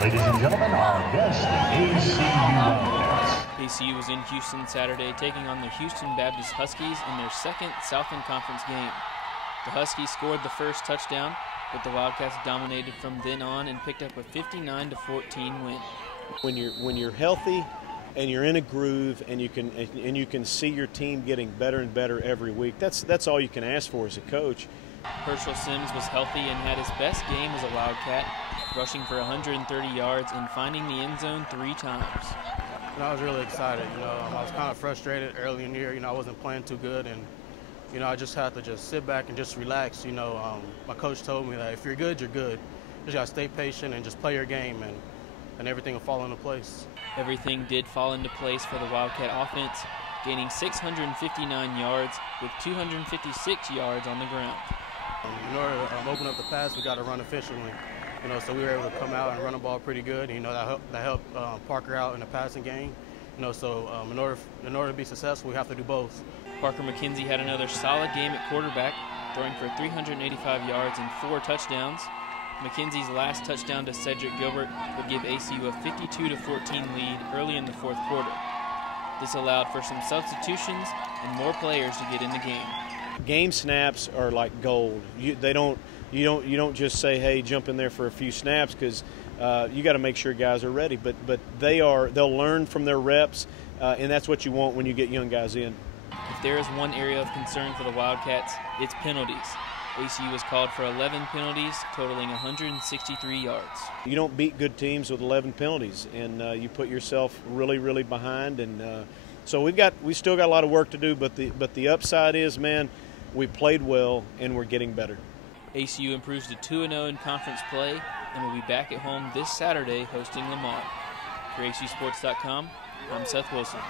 Ladies and gentlemen, our guest, the ACU Wildcats. ACU was in Houston Saturday taking on the Houston Baptist Huskies in their second Southland Conference game. The Huskies scored the first touchdown, but the Wildcats dominated from then on and picked up a 59-14 win. When you're healthy and you're in a groove and you can see your team getting better and better every week, that's all you can ask for as a coach. Herschel Sims was healthy and had his best game as a Wildcat, rushing for 130 yards and finding the end zone 3 times. I was really excited. I was kind of frustrated early in the year. I wasn't playing too good, and I just had to just sit back and just relax. My coach told me that if you're good, you're good. You just gotta stay patient and just play your game, and everything will fall into place. Everything did fall into place for the Wildcat offense, gaining 659 yards with 256 yards on the ground. In order to open up the pass, we got to run efficiently. So we were able to come out and run the ball pretty good. That helped Parker out in the passing game. In order to be successful, we have to do both. Parker McKenzie had another solid game at quarterback, throwing for 385 yards and 4 touchdowns. McKenzie's last touchdown to Cedric Gilbert would give ACU a 52-14 lead early in the 4th quarter. This allowed for some substitutions and more players to get in the game. Game snaps are like gold. You don't just say, hey, jump in there for a few snaps, because you got to make sure guys are ready. But they'll learn from their reps, and that's what you want when you get young guys in. If there is one area of concern for the Wildcats, it's penalties. ACU was called for 11 penalties, totaling 163 yards. You don't beat good teams with 11 penalties, and you put yourself really, really behind. And so we still got a lot of work to do. But the upside is, man, we played well and we're getting better. ACU improves to 2-0 in conference play and will be back at home this Saturday hosting Lamar. For ACUsports.com, I'm Seth Wilson.